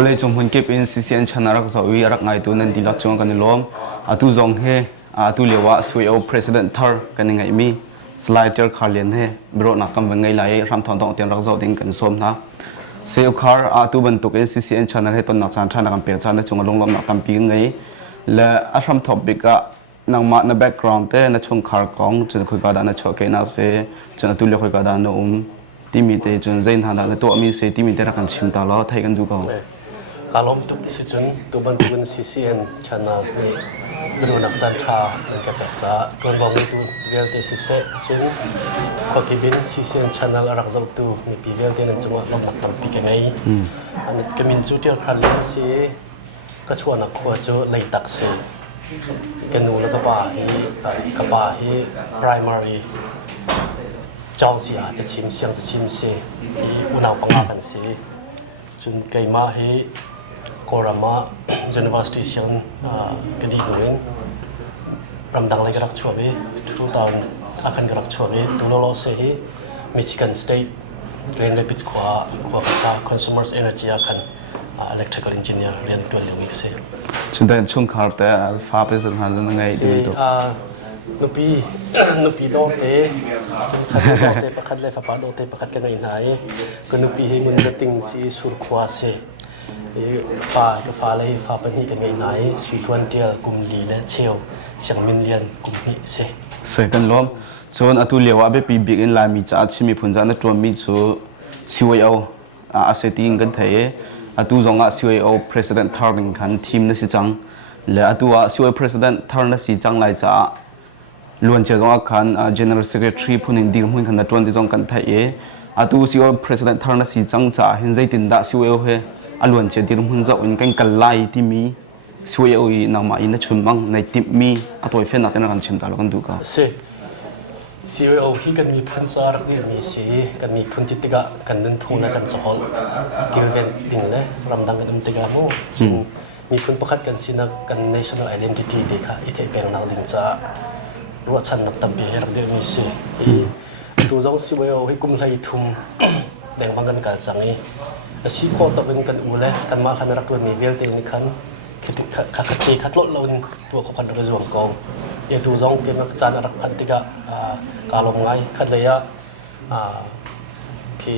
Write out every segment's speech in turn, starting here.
boleh cuma kip in CCN channel rak so wi rak ngai tu nan dilak chung kan lom atu zong he atu lewa CEO president thar kan ngai mi slider kharlian he bro na kam ngai lai ram thon tong tiang rak zo ding kan som na seo khar atu ban tuk in CCN channel he ton na chan thana kam pe chan na chung long lom na kam pi ngai la asam topic a nang ma na background te na chung khar kong chun khoi ka da na choke na se chun tu le khoi ka da no timi te chun zain hana na to mi se timi te ra kan chim ta lo thai kan du ko kalom tu si chun tu ban tu CCN channel ni bro nak chan tha ka pe cha kon bom tu vel te si se chun ko ki bin CCN channel rak zau tu ni pi vel te nan chung lo mak tam pi ka ngai an ka min chu tir khal le si ka chua na kho chu lai tak se kan nu la ka pa hi primary chong sia cha chim siang cha chim se i unau panga kan si chun kai ma hi korama university siang ka di nuin ramdang lai ka rak chua be 2000 akan ka rak chua be tu lo se hi Michigan State Grand Rapids kwa sa consumers energy akan electrical engineer rian tu le mix se chun dan chung khar te fa pe san han ngai du to nupi do te pakhat le fa pa do te pakhat ka ngai nai ko nupi hi mun jating si sur khwa se fa le fa pa ni ka ngai nai sui thuan tia kum li le cheu siang min lian kum ni se kan lom chon atu lewa be pi big in la mi cha chimi phunja na trom mi chu CYO setting kan thai atu zonga CYO president tharning khan team na si chang le atu CYO president thar na si chang lai cha luan che zonga khan general secretary phunin dir mun khan na ton di zong kan thai e atu CYO president thar na si chang cha hin zai tin da CYO he alwan che dir mun za un kan kal lai ti mi CYO i na ma in na chun mang nai tip mi atoi fe na ten ran chim ta lo kan du ka se CYO hi kan mi phun sa rak ni mi si kan mi phun ti tiga kan nan phun na kan chol tilven ding le ramdang kan tiga mo mi phun pakhat kan sina kan national identity de kha i the peng nang ding cha ruwa chan nak tam bi rak de mi si tu zong CYO hi kum lai thum deng bang kan ka changi si kho to ben kan u le kan ma khan rak mi vel te ni khan khati khatlot lon tu ko kan ka zuang kong ye tu zong ke nak chan rak phan tiga kalom ngai khadaya ki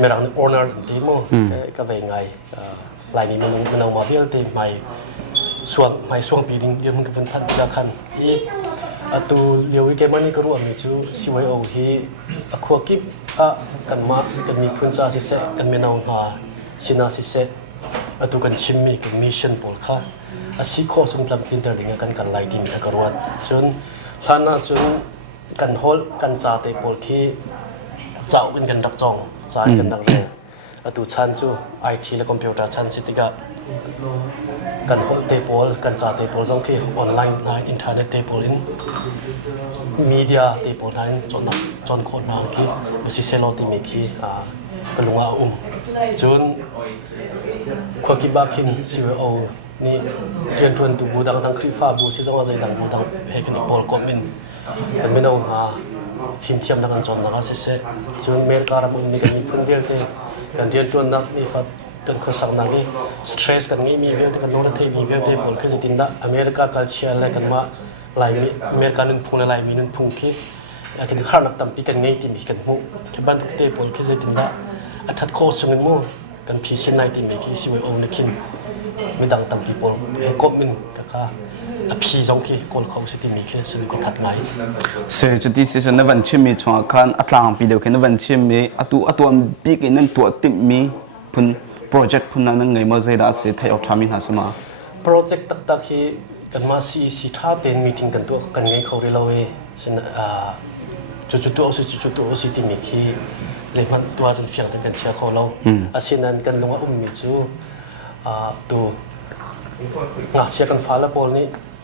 merang owner ti mo ka ve ngai lai ni mun ma vel te mai suang pi ding ye mun ka phan tiga khan i atu lewi ke mani ko ru ami chu CYO hi akhu ki kan ma kan mi phun cha si se kan me naw ha sina si se atu kan chimmi kan mission pol kha asi kho sum tlam kinter ding kan lai tim ka ruat chun thana chun kan hol kan cha te pol khi chau kan rak chong cha kan rak le atu chan chu IT le computer chan sitika kan hol te pol kan cha te pol jong khi online na internet te pol in media te pol han chon kho na ki basi selo ti mi khi kalunga chun khwaki bakin CYO ni tian tuan tu budang tang khri fa bu si zonga zai dang budang he kan pol komen kan mino ha phim thiam na kan chon na se se chun mer kara mun ni kan ni phun vel te kan tian tuan na ni fa kan kho sang na ni stress kan ngi mi vel te kan no thei mi vel te pol khe tin da america culture le kan ma lai mi america nun phun lai mi nun phun ki kan har nak tam pi kan ngai ti mi kan mu ke ban te pol khe tin da athat kho chung mu kan phi sin nai ti mi ki CYO na kin mi dang tam people he ko min ka a phi jong ki kol khau si ti mi khe sin ko that mai se chu ti se na van chim mi chwa khan atlang pi de khen van chim mi atu am big in nan tu tim mi phun project phun nan ngai ma zai da se thai of thamin ha sama project tak hi kan ma si tha ten meeting kan tu kan ngai khau ri lo we sin chu tu si ti mi ki le man tua jan fiang tan kan chia kho lo asinan kan lunga mi chu tu nga sia kan fala pol ni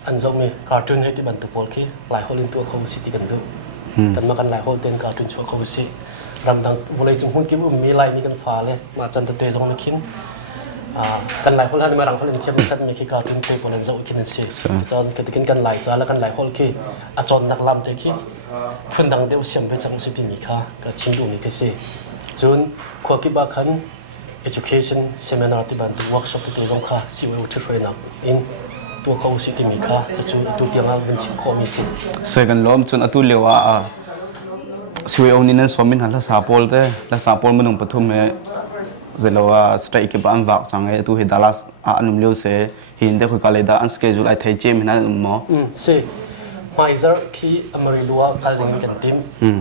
anjong mi cartoon he ti ban tu pol ki lai holin tu kho si ti kan du kan ma kan lai hol ten cartoon chu kho si ramdang bulai chung hun ki mi lai mi kan fa le ma chan te jong na kin kan lai hol han ma rang hol in thiam sat mi ki cartoon te pol an zo kin si cha ka tikin kan lai cha la kan lai hol ki a chon nak lam te ki phun dang deu siam be chang si ti mi kha ka ching du mi ke se chun khwa ki ba khan education seminar ที่บันทึก workshop ที่ตรงค่ะสิว่าช่วยนักอินตัวเขาสิที่มีค่ะจะจูตัวเตียงอ่ะวันชิมข้อมีสิ second lom chun atu lewa a siwe oni nan somin han la sapol te la sapol munung pathum me zelowa strike ke ban wak change tu he Dallas a anum leo se hin de khoi kaleda an schedule ai thai chem hina mo สิไม่จะคีอเมริกัวการเงินกันติม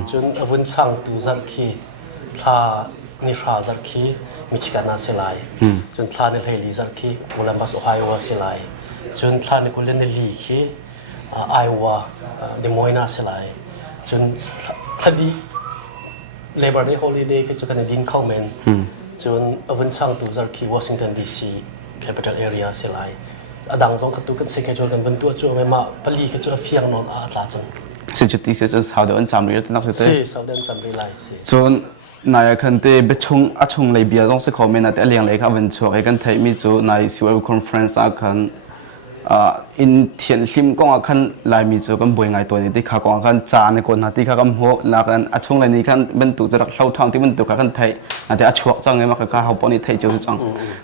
จนอวันช่างตูจะคีท่านิฟราจะคีมิชิกันนาเซลัยจนท่าในเฮลีจะคีโคลัมบัสโอไฮโอเซลัยจนท่าในกุเลนลีคีไอโอวาเดโมยนาเซลัยจนคดีเลเบอร์เดย์ฮอลิเดย์ก็จะกันดินเข้าเมนจนอวันช่างตูจะคีวอชิงตันดีซีแคปิตอลแอเรียเซลัยดังสองขัดตุกันเสกจวนกันวันตัวจวนไม่มาปลีก็จะเฟียงนอนอาตาจัง se chuti se chun sao de an cham ri nak se te สิสาวเดินจำรีไลสิ chun nai khan te be chung a chung lei bia dong se comment at aliang lei kha ven chuak e kan thai mi chu nai siwa conference a khan in thian hlim kong a khan lai mi chu kan boi ngai to ni ti kha kong khan cha ne kon na ti kha kam ho la kan a chung lai ni khan ben tu rak hlau thang ti ben tu kha kan thai na te a chuak chang e ma kha ha poni thai chu chang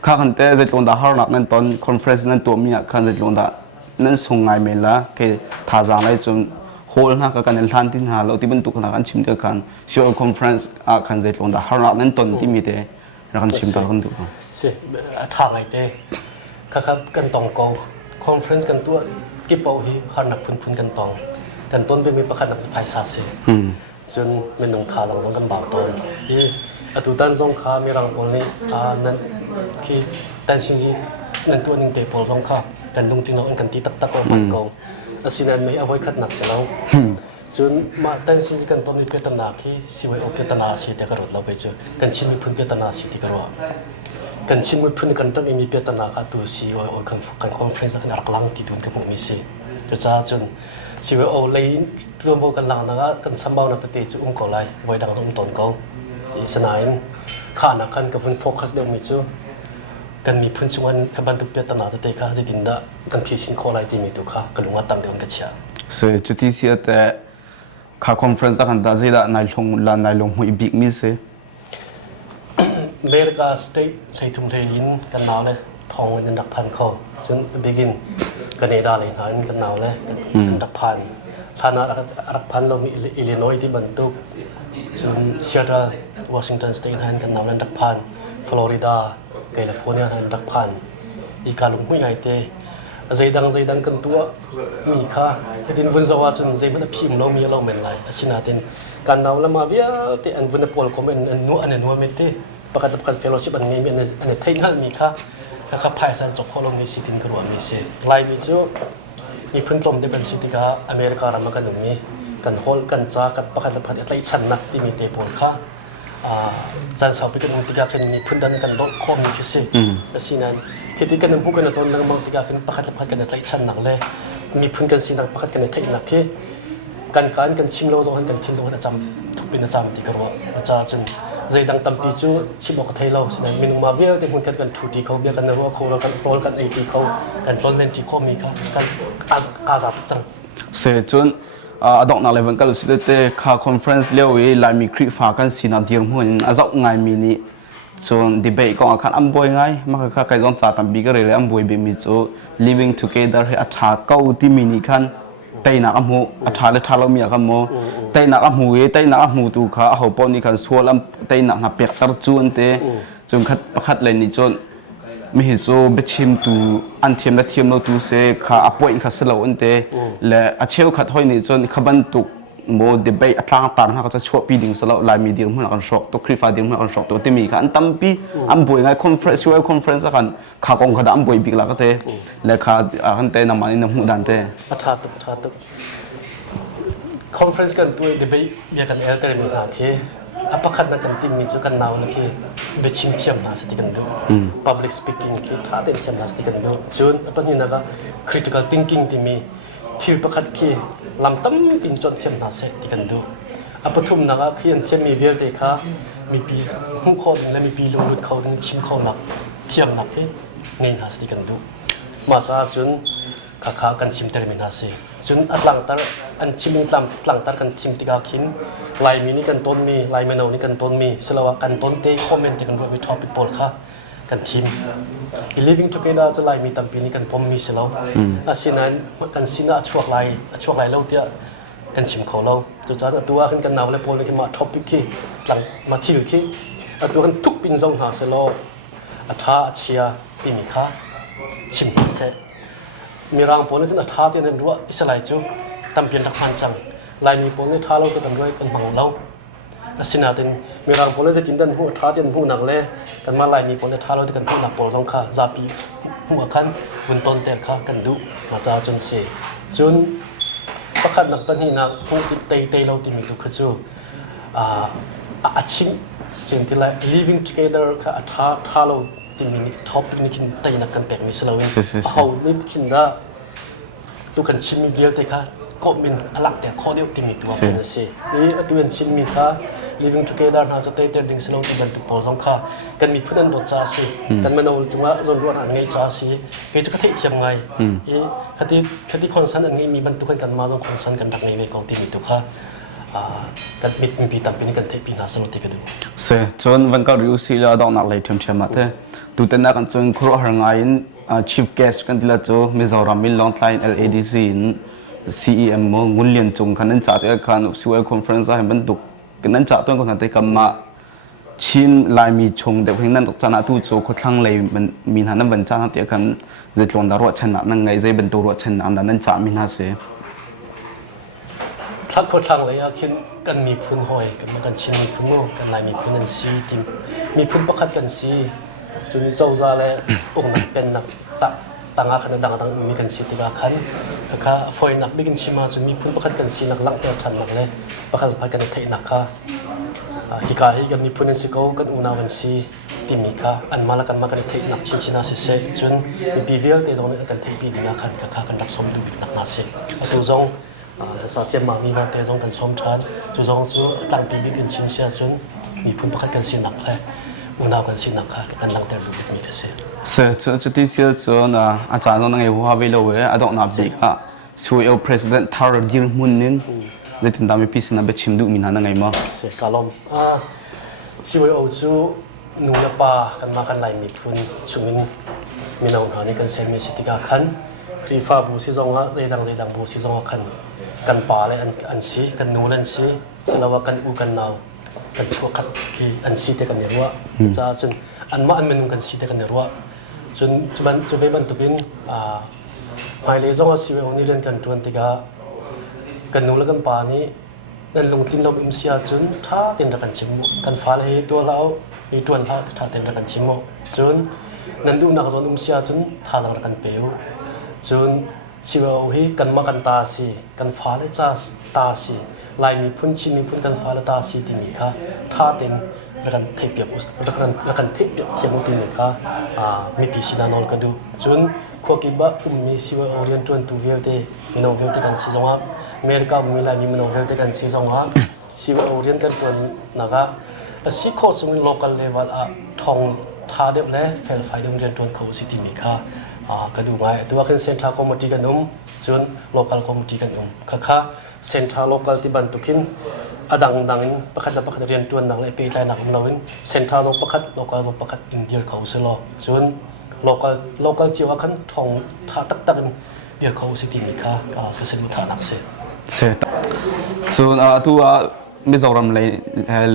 kha khan te je ton da har nak nan ton conference nan to mi a khan je ton da nan sung ngai me la ke tha jang lai chun hol na ka kan hlan tin ha lo ti ben tu kana kan chim te kan sio conference a kan je ton da har nak nan ton ti mi te ra kan chim ta kan tu สิทางไอเต้ครับกันตองโกคอนเฟรนซ์กันตัวกิบเอาฮีฮานักพุนกันตองกันต้นไปมีประคันนักสปายซาเซจนเป็นหนุ่มทาหลังต้องกันบ่าวตนยี่ตุตันทรงขามีรังปนนี้นั้นคือตันชิงจีนั้นตัวหนึ่งเตะปอลทรงขากันลุงจริงเราอันกันตีตักก็มันโกสินั้นไม่เอาไว้คัดหนักเสียแล้วจนมาตันชิงจีกันต้นมีเพียรตนาที่สิไว้เอาเพียรตนาสีแต่กระโดดเราไปเจอกันชิมมีพุนเพียรตนาสีที่กระโดดกันชิมมือพื้นกันต้องมีเปียตนาคาตัวซีว่ากันคอนเฟรนซ์กันรักลังที่ดูนกับผมมีสิจะจ้าจนซีว่าเอาเลยรวมกันหลังนะคะกันซ้ำเบาหนักตีจะก่อไรไว้ดังสมตนเขาที่สนายข้านักกันกับโฟกัสเดียวมีจูกันมีพื้นชวนกับบันทุกเปียตนาตีข้าจะดินดากันพิชิตข้อไรที่มีตัวข้ากันลงมาตั้งเดียวกันเชียเสจุดที่เสียแต่ข้าคอนเฟรนซ์กันได้จะได้นายลงหุยบิ๊กมิสเบรกาสเตทใช้ทุ่มเทลินกันหนาวเลยทองเป็นดักพันเขาจนเบกินกันเนดาเลยนะกันหนาวเลยกันดักพันฐานะดักพันเรามีอิลลินอยที่บรรทุกจนเซียตาวอชิงตันสเตทนั้นกันหนาวเลยดักพันฟลอริดาแคลิฟอร์เนียนั้นดักพันอีกาลุงหุ่ยไงเตะใจดังกันตัวมีค่าที่วันสวัสดิ์จนใจมันพิมพ์เรามีเราเหมือนไรสินาเต็นกันหนาวแล้วมาเวียเตะอันวันปอลก็เป็นอันนัวไม่เตะประกาศเฟลโลชิพอันนี้มีอันนี้ไทยนั่นมีค่ะนะครับภายสันจบข้อลงในสิทธินกระวมีเสไลมีจูมีพื้นลมที่เป็นสิทธิกาอเมริการามากันหนึ่งนี้กันโฮลกันจ้ากันประกาศไทยชันนักที่มีเตปอลค่ะจันทร์เสาร์ไปกันหนึ่งที่กาเป็นมีพื้นดันกันโดนข้อมีพิเศษแต่สินั้นคือที่กันหนึ่งผู้กันต้นนั่งมองที่กาเป็นประกาศกันไทยชันนักเลยมีพื้นกันสินักประกาศกันไทยนักที่กันชิมโลจงหันกันทิ้งลงประจำทุกปีประจำที่กระวประจาจนใจดังตั้มปีจูชิบอกกับไทยเราฉะนั้นมีนุ่มมาเวียที่หุ่นกันทุตีเขาเบียกันในรั้วเขาแล้วกันโปรกันไอทีเขากันต้นเล่นที่ข้อมีครับกันกาซาจังเสียจนดอกนักเลวันก็รู้สึกได้ข้าคอนเฟรนซ์เลี้ยววิลายมีคลิปฝากกันสินาดีร์หุ่นอาจจะง่ายมีนี่จนดีเบตก็อาการอันบ่อยง่ายมากข้าใครต้องจ่าตั้มปีก็เลยอันบ่อยแบบมีจู living together ให้อัฐาเก้าที่มีนี่คันแต่นักอัมหูอัฐาเลท่าเรามีอัมหูแต่นักอัมหูแต่นักอัมหูตัวข้าเขาปนนี่คันส่วนลำแต่นักหับเปียกตระจวนเตจนคัดเลยนี่จนมีเหตุโซเบชิมตัวอันเทียมและเทียมเราตัวเสข้าอป่วยข้าสลาวอันเตและอาเชียวขัดห้อยนี่จนขบันตุกโมเดบอัตลางตานะก็จะช่วยปีดิ่งสลาวลายมีดีร์มันกันช็อกตัวคริฟาดีร์มันกันช็อกตัวที่มีค่ะอันตั้มปีอันป่วยไงคอนเฟรนซ์ช่วยคอนเฟรนซ์กันข้ากองขดอันป่วยปีกละก็เตและข้าอันเตน้ำมันนี่น้ำหูดันเตอัฐาตุคอนเฟรนซ์กันตัวเดบเบียกันเอลเตอร์มีนาเคอัปคัดนักกันติมีจุกันนาวนะคือเบชิมเทียมนาสติกันดู public speaking คือท่าเต้นเทียมนาสติกันดูจนอัปนี้นะก็ critical thinking ที่มีที่ประคัดคือลำตั้มปินจนเทียมนาสติกันดูอัปทุมนะก็คือเทียมมีเวลเดค่ะมีปีหูคอและมีปีลงลุดเขาถึงชิมเขาหนักเทียมหนักคือเงินนาสติกันดู มาจ้าจุนข้ากันชิมเตอร์มินาซีจุนอัตลังตาอันชิมอัตลังตากันชิมติกาคินลายมินี่กันต้นมีลายเมนูนี่กันต้นมีสละว่ากันต้นเตะคอมเมนต์กันด้วยท็อปิกโพลค่ะกันทีม living together จะลายมีตั้มปีนี้กันพอมีสละอาศินันกันสินะช่วงลายเราเดียกันชิมเขาเราจุดจ้าตัวขึ้นกันหนาวเลยโพลเลยขึ้นมาท็อปิกที่หลังมาที่ที่ตัวกันทุกปินซองหาสละอัฐาเชียติมิค่ะชิมเสมีรางโพลนี่จะอัฐาที่นั่นรู้ว่าอิสระจูตั้มเปลี่ยนรักมันจังลายมีโพลนี่ท่าเราตัวกันด้วยกันมังเราสินาตินมีรางโพลจะจินดันหัวท้าเตียนหัวหนักเลยกันมาลายมีโพลท้าเราด้วยกันหัวหนักโพลสองข้าซาปีหัวขันบนต้นเตลข้ากันดุมาจ้าจนเสียจนประคันหนักปัญหาหนักหัวเตยเราติมีตุขจูอาชิงจริงที่ไร living together ค่ะท้าเราติมีท็อปนี่คินเตยนักกันแปลกมีสลาวินเขานี่คินได้ตุกันชิมีเดียวเตค่ะก็มีหลักแต่ข้อเดียวที่มีตัวเป็นสินี่ตัวชินมีค่ะ living together น่าจะเตยดิ่งสโลว์ที่เป็นตัวโพสองค่ะกันมีเพื่อนบทจ้าสิกันมันเอาจังว่าจนวันอันไงจ้าสิเพื่อจะคติเทียมไงคติคอนเซนต์อันไงมีบรรทุกกันมาต้องคอนเซนต์กันดักไงในกองที่มีตัวค่ะกันมีปีตั้มปีนี้กันเทปีน่าสโลว์ที่กันดูเสจนวันก็รู้สิแล้วดอกนักเลยเทียมเทียมมาเถอะตุเตนักกันจนครัวหางไงchief guest กันที่ละโจมิโซรามิลลองไลน์ LADC CEM มงุนเลียนจงคันนั้นจัดเอกคันสิวเอลคอนเฟอเรนซ์ให้บรรทุกกันนั้นจัดตัวคนนั้นแต่กำมาชินลายมีชงแต่เพียงนั้นตกจันทร์ตู้โจคนทั้งเลยมันมีหานั้นบรรจันทร์เตียกันจะลงดารวชนะนั่งไงใจเป็นตัวรวชนะนั้นจัดมีนาเสียทักคนทั้งเลยคิดกันมีพื้นหอยกันมากันชินมีพื้นโมกันลายมีพื้นนันซีทีมมีพื้นประคัดกันซีจนเจ้าซาเลยองค์นักเป็นนักต่างกันต่างมีกันสิติกาขันค่ะฝอยนักไม่กินชิมาจนมีพุ่นประคันกันสินักลังเตะทันนักเลยประคันไปกันเทนักค่ะฮิกาฮิกันมีพุ่นสิโก้กันอุณาวันสีติมีค่ะอันมาละกันมากันเทนักชินาเสจจนมีบีเวลเตะตรงนี้กันเทปีดีงาขันค่ะกันรักสมดุลนักนาเสจุจงสาธิตมามีวันเตะตรงกันสมทันจุจงจูตั้งปีบิกันชินเสียจนมีพุ่นประคันกันสินักเลยอุณาวันสีนักค่ะกันลังเตะรูปมีเสจุดที่เสียจนอาจารย์ต้องให้หัววิโลเวอดอกนับดีค่ะสวยเอา president ทาร์ดิร์มุนนินเลยถึงตามไปพิจารณาไปชิมดูมีนั่นไงมั้งเสียกาลมสวยเอาจูนูยปากันมากันไหลมีพุ่นชุมินมีน้องหานี่กันเซมิสิติกาขันพรีฟ้าบูซิซองฮะใจดังบูซิซองฮะขันกันป่าเลยอันซีกันนูเลนซีสละว่ากันอูกันนาวกันชัวขัดที่อันซีเตกันเนรัวจ้าจนอันมาอันเมนูกันซีเตกันเนรัวจนไปบรรทุกินหายเลยจงว่าสิเวอนี่เรียนกันจวนติกากันนูแล้วกันป่านี้นั่นลงทิ้งเราอิมเสียจนท่าเต็นระกันชิมกันฟ้าเลยตัวเราไอ้ตัวเราท่าเต็นระกันชิมจนนั่นดูนักจนอิมเสียจนท่าจังระกันเปียวจนสิเวอฮีกันมากันตาสีกันฟ้าเลยจ้าตาสีลายมีพุ่นชิมีพุ่นกันฟ้าเลยตาสีที่มีค่ะท่าเต็นแล้วกันเทียบแล้วกันเทียบเทียมติมิค่ะมีปีศิลานอลก็ดูจนขวกิบะมีสิวออเรียนตัวตัวเวลเตมีน้องเวลเตกันซีซองฮะอเมริกามีลายมีน้องเวลเตกันซีซองฮะสิวออเรียนกันตัวนักสิโคสมิ local level ทองท่าเดียวเลยเฟลไฟดงเรียนตัวเขาสิติมิค่ะก็ดูไงตัวขึ้นเซ็นทรัลคอมมูนิตี้กันนุ่มจน local คอมมูนิตี้กันนุ่มค่ะเซ็นทรัล local ที่บันทุกินดังประคัดเรียนตัวหนักเลยไปใจหนักของเราเซ็นทรัลประคัดโลกาลประคัดอินเดียเขาสิโลจนโลกาลจีว่าขันทองท่าตักเดียเขาสิติมีค่ะก็เสด็จท่านักเสร็จส่วนตัวมิโซรัมเลย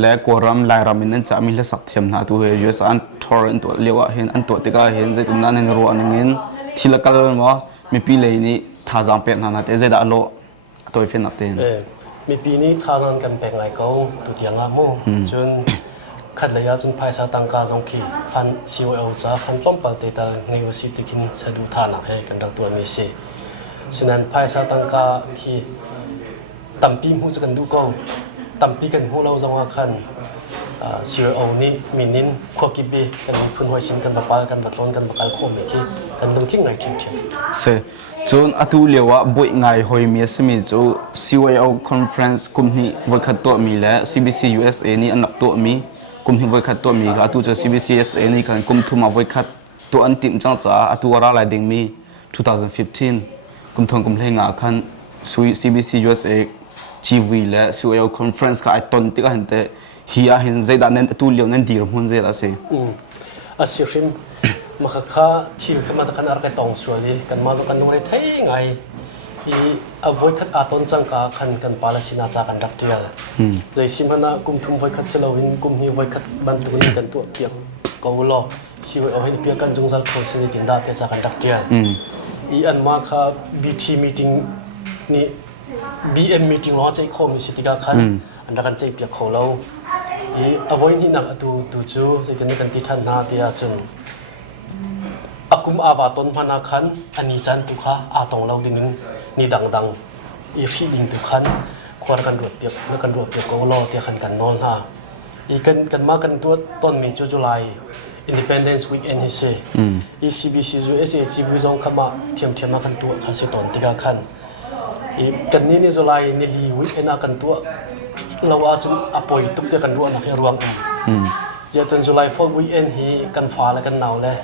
และกัวรัมลายรามินนั้นจะมีเลสักเทียมนะตัวเฮยสอันทอร์นตัวเลี้ยวเห็นอันตัวติกาเห็นใจตุนนั้นในรัวนึงเห็นทีละกันเลยว่ามีปีเลยนี่ท่าจางเป็ดนะแต่ใจดาโลตัวเฟนนักเต้นมีปีนี้ท่านั้นกันแปลงไงเขาตัวเดียงอ่ะมู่จนขัดระยะจนภายสาตังกาจงขีฟันซีโอเอลจ้าฟันต้มปากเตตาในวันสิติกินสะดุท่านักให้กันดังตัวมีสิฉะนั้นภายสาตังกาขีตั้มปีหูจะกันดูก็ตั้มปีกันหูเราจงว่าขันซีโอเอลนี่มีนินขวกิบีกันมีพุ่นหัวชินกันบักปากันบักล้นกันบักการโคมีขีกันลงทิ้งไงทิ้งเสจนอตุเลียวบ่อยไงหอยมีสมิจู CYO conference กุมนี้วัยขัดตัวมีและ CBC USA นี่อันดับตัวมีกุมนี้วัยขัดตัวมีก็อตุจะ CBC USA นี่กันกุมทุมาวัยขัดตัวอันติมจังจ้าอตุวาระลายดิ่งมี 2015กุมทองกุมเพลงอาคันซุย CBC USA TV และ COL conference ก็ไอตอนที่ก็เห็นแต่เฮียเห็นใจด้านนั้นตู้เลี้ยวนั้นดีรหุ่นใจละสิอาศิริมมาข้าที่ขึ้นมาตะกันอะไรตองสวยเลยกันมาตะกันนุ่งได้เท่ไงอีเอาไว้คัดอาต้นจังกาขันกันปาลสินาจากกันดักเดียลใจสิมันนะกุมทุ่มไว้คัดเสลวินกุมนี้ไว้คัดบันตุนี้กันตัวเปียกกาวล้อสิไว้เอาให้เปียกกันจงซัลโคสินิตินดาเตจากกันดักเดียลอีอันมาข้า BT meeting นี่ BM meeting ล้อใจโคมิสิติกาขันอันดักกันใจเปียกเขาเราอีเอาไว้ที่นักตูจูใจกันนี้กันที่ท่านนาเตียจนอากุมอาวาตนพนักขันอันนี้จันตุข้าอาตองเราดิ่งนี่ดังอีฟีดิ่งตุขันควรกันรวดเปียกแล้วกันรวดเปียกก็รอเตียขันกันนอนฮะอีกันมากันตัวต้นมีจุลาย Independence Weekend ฮิเซอี CBC USA จีวิจงขมาเทียมมากันตัวข้าสิตอนที่กันอีกันนี้นี่จุลายนี่ลีวิกเอ็นกันตัวเราอาจจะอภัยตุกเตียกันรวดนักรวมเจ้าต้นจุลาย for weekend ฮีกันฟ้าและกันหนาวเลย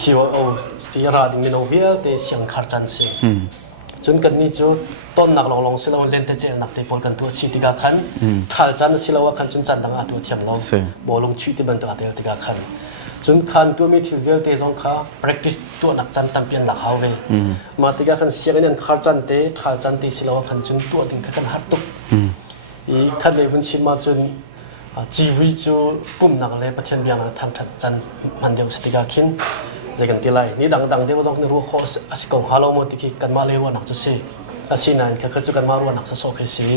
สิว่าเอาราดิ่งมิโนเวียแต่เสียงคาร์จันสิจนกันนี้จูต้นนักลองสิเราเล่นแต่เจนักแต่พอกันตัวชีติกาขันทัลจันสิเราว่าขันจนจันดังอาตัวเทียมเราบ่ลงชีติบันตัวอาเตลติกาขันจนขันตัวมีทิลเวลเตจงข้า practice ตัวนักจันตั้มเปลี่ยนหลักเฮาเวมาติกาขันเสียงเนี่ยคาร์จันเตทัลจันเตสิเราว่าขันจนตัวถึงขันฮัตตุกอีขันเลยวันชิมาจนจีวีจูกุมนักเลยประเทศเบียงทำทัดจันมันเดียวสติกาขินใจกันทีไรนี่ดังเดียวก็ต้องในรู้ข้อสิกงฮาโลโมติกิกันมาเลวนักจะสิอาศินันแค่คือกันมารู้นักจะโซเคสี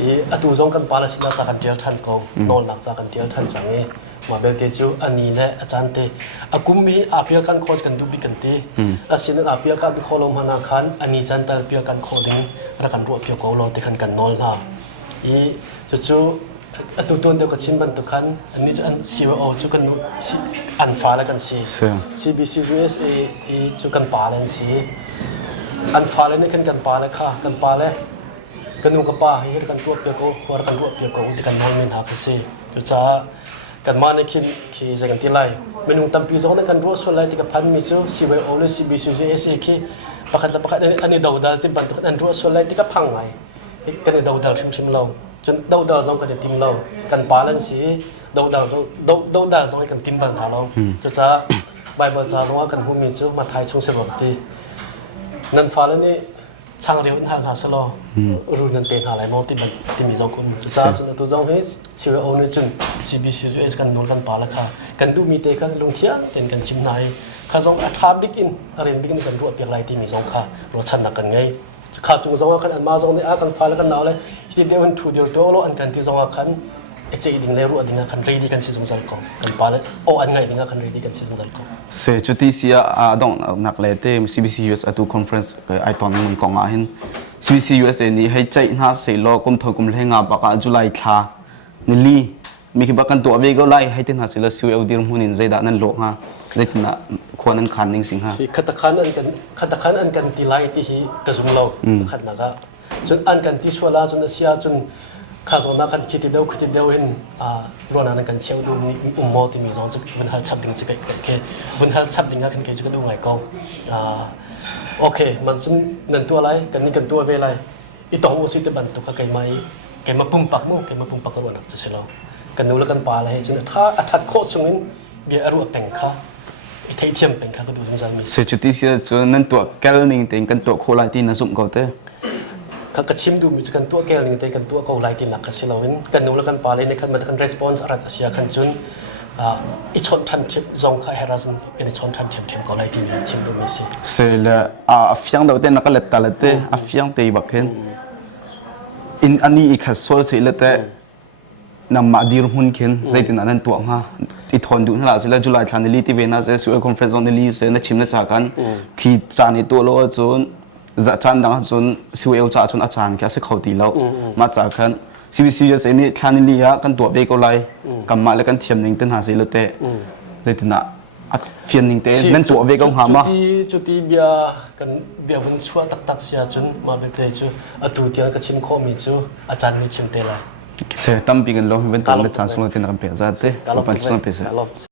อีอตุจงกันปาลสินาจากกันเดียวทันกงนอนนักจากกันเดียวทันจังเงมาเบลเตจูอันนี้แหละอาจารย์เตอากุมมีอาเปียกันโคกันดูบิกันตีอาศินันอาเปียกันโคลงมานาคันอันนี้จันตัลเปียกันโคดิ้งรักกันรู้เปียกโคโลติกันนอนละอีจู่ตัวเดียวกับชิ้นบรรทุกคันอันนี้จะอัน COO จุกันอันฟ้าแล้วกันสิ CBC USA จุกันป่าแล้วสิอันฟ้าแล้วนี่กันป่าแล้วค่ะกันป่าแล้วกันนุ่งกับป่าให้กันตัวเปียกโอ้หัวกันตัวเปียกโอ้ที่กันนอนมินหาคือสิจุจ้ากันมาในคินขี้จะกันที่ไรเมนูตั้มปีจงในกันรู้ส่วนไรที่กับพันมิจู COO และ CBC USA ขี้ประคัดอันนี้ดาวดาที่บรรทุกอันรู้ส่วนไรที่กับพังไงกันในดาวดาชิมเราจนดาวจงกันจะทิ้งเรากันปาลันสีดาวจงให้กันทิ้งบันทาเราจะใบบจารงว่ากันหูมีจูมาไทยชงสลบทีนั่นฟ้าแล้วนี่ช่างเรียวหันหาสโลรู้นั่นเป็นอะไรน้องที่มันที่มีจงคนจะจนตัวจงให้ชีวิตเอาเนี่ยจน CBC US กันนู่นกันปาละค่ะกันดูมีเตะกันลงเทียนเป็นกันชิมนายข้าจงอัฐาบิ๊กอินอะไรบิ๊กอินกันรู้เปียกไรที่มีจงค่ะรถชันนักกันไงข้าจงจงว่ากันอันมาจงในอากันฟ้าแล้วกันหนาวเลยที่เดียวมันถูเดียวตัวเราอันกันที่จงว่ากันเจดิ่งเลยรู้ดิ่งกันรีดีกันสิจงจัลกกันปาเลยโอ้อันไงดิ่งกันรีดีกันสิจงจัลกเสียจุดที่เสียดองนักเล่เต้ CBC US ตัวคอนเฟอเรนซ์ไอตอนมันกองอาหิน CBC USA นี่ให้ใจน่าเสียโลกุมทอกุมเลงอาบักจุลัยท่านี่ลีมีคิดว่ากันตัวเวก็ไล่ให้ถึงหาเสียแล้วซื้อเอาดีร์มุนินใจด่านั่นโลกฮะเลยถึงน่ะควรนั่งขันนิ่งสิงฮะขัดขันอันกันตีไล่ที่ฮีกระซุ่มเราขัดนักะจนอันกันที่ชัวร์จนเสียจนข้าจงนักขัดคิดเดียวเห็นรัวนั้นกันเชี่ยวดูมอที่มีจงจะวันฮัลชับดิ่งจะแค่วันฮัลชับดิ่งกันแค่จะดูไงก็โอเคมันจนนั่นตัวอะไรกันนี่กันตัวเวลาอีตองอุสิตบันตุกแกมาปุ่มปักมั้งแกมาปุ่มปักรัวนักจะเสียเรากันดูแล้วกันปาอะไรจนถ้าอัฐโคชงนั้นเบียรัวแต่งข้าไอ้ไทยเทียมเป็นข้าก็ดูจงจังมีเสียจุดที่เสียจนนั่นตัวแกลนิ่งเต็งกันตัวโคไลที่น่าสมก็เต้ข้ากระชิมดูมีกันตัวแกลนิ่งเต็งกันตัวโคไลที่หนักก็เสียเราเว้นกันดูแล้วกันปาอะไรในขั้นมันขั้น response อะไรเสียขั้นจนอีชนทันเชมจงข้าเฮราสันเป็นชนทันเชมโคไลที่มีชิมดูมีสิเสียละฟิยังเดาเต้นักเล็ดตาเล็ดเต้ฟิยังเตยบักเห็นอันนี้อีกขัดโซลเสียเล็ดเต้นำมาดีรุ่นเข็นใจติดนั้นตัวฮะที่ทนดูนั่นแหละสิแล้วจุฬาธานีที่เวนัสสุเอคอนเฟรนซ์ในลีเซนชิมนัดจากกันขีดจานี่ตัวโลจนจะจานดังจนสุเอลจ่าจนอาจารย์แค่สิเขาตีแล้วมาจากกันCBC USAนี่ธานีลีกันตัวเบกอะไรกันมาแล้วกันเทียมหนึ่งเต้นหาสิเลเต้ใจติดน่ะเฟียนหนึ่งเต้นั่นตัวเบกของหามาจุดที่เบียกันเบียวันชั่วตักเสียจนมาเบกเตจูตัวเดียวกับชิมข้อมีจูอาจารย์นี่ชิมเตเลยเสียตั้มปีกันแล้วเป็นตัวเล็กชาญสุนัขที่นักเปียจัดเซ่ก็เป็นสุนัขเปีย